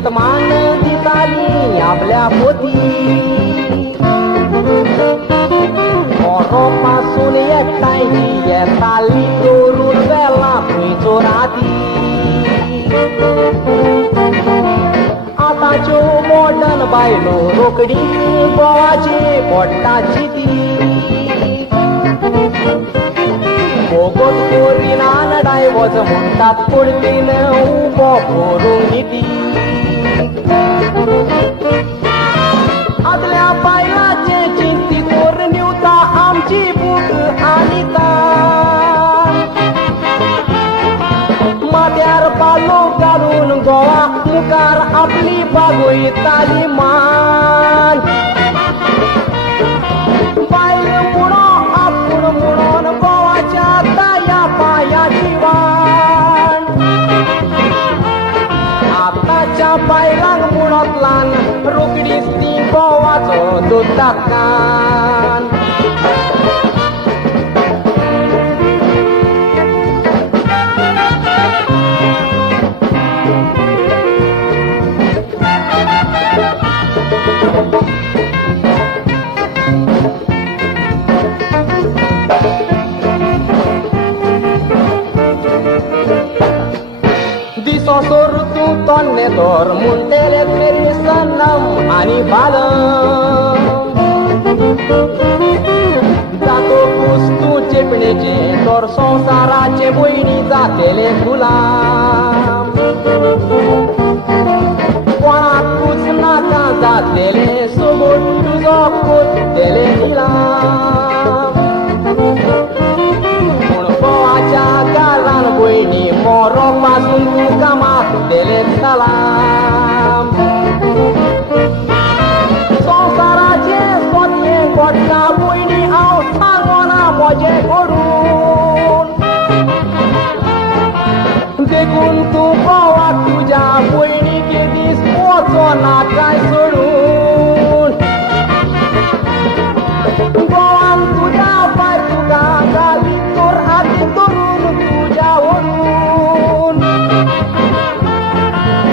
शेतमान दिताली आपल्या पोती पासून एकटाय येताली चोरून वेला खंयचो राती आताच्यो मॉडर्न बायलो रोकडी बोवाची पोट्टाची ती बोगोत कोरीना डायवॉज म्हणटात पडतीन उबो करूंक ती आदल्या बायलाचे चिंती कोर निवता आमची बूक आनिता माथ्यार पालो घालून गोवा मुखार आपली बागोयताली मान बायल म्हणो आपूण म्हणून गोवाच्या दाया पायाची वाण आताच्या बायलांक म्हणतलान रोकडीच ती गोवाचो दोतात कान दिसो सोर तूं तोन्ने दोर मुंडेले मेरे सनम आनी बालम जातो कुस तूं चेपणेचे तोर संवसाराचे भयणी जातेले गुलाम कोणाकूच नाका जातलेले सोबून तुजो कोत्तेले निलाम पूण गोवाच्या गालान भयणी मोरो पासून तुका मागतेले सलाम संवसाराचे सोदयें घोडटा भयणी हांव सांगोना म्हजें घडून देखून तूं गोवाक तुज्या भयणीके दीस वचोना काय सोडून गोवान तुज्या पाय तुका घाली तोर हाती धरून तुज्या व्हरून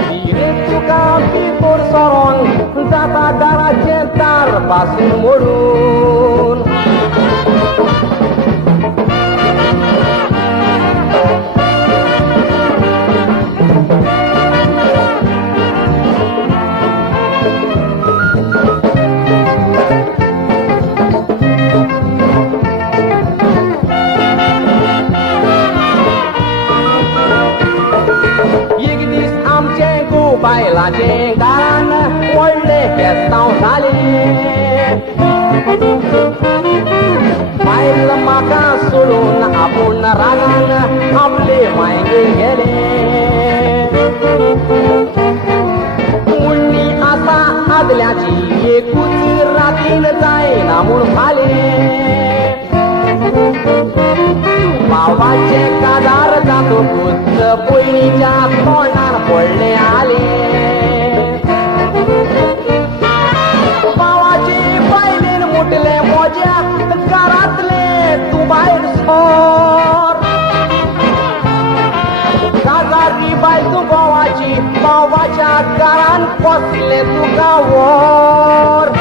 कितें तुका भितर सरोंक जाता दाराचें दार पासून मोडून बायलाचे गारान व्हडले फेस्तांव जाले बायल म्हाका सोडून आपूण रागान आपले मायगेर गेले मुन्नी आसा आदल्याची एकूच रातीन जायना म्हूण फालें बावाचे कादार जातकूच भयणीच्या तोंडार पडले आले बावाचे बायलेन मुटले म्हज्या घरांतले तूं भायर सर काजारी बाय तूं गोवाची बावाच्या घरान बसले तुका वर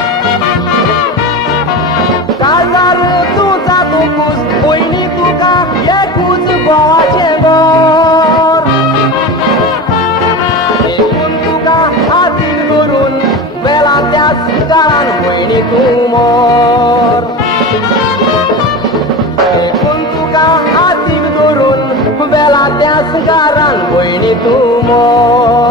काजार तूं जातकूच भयणी तुका एकूच गोवाचें घर देखून तुका हातीन धरून वेला त्याच घरान भयणी तूं मोर देखून तुका हातीन धरून वेला त्याच घरान भयणी तूं मोर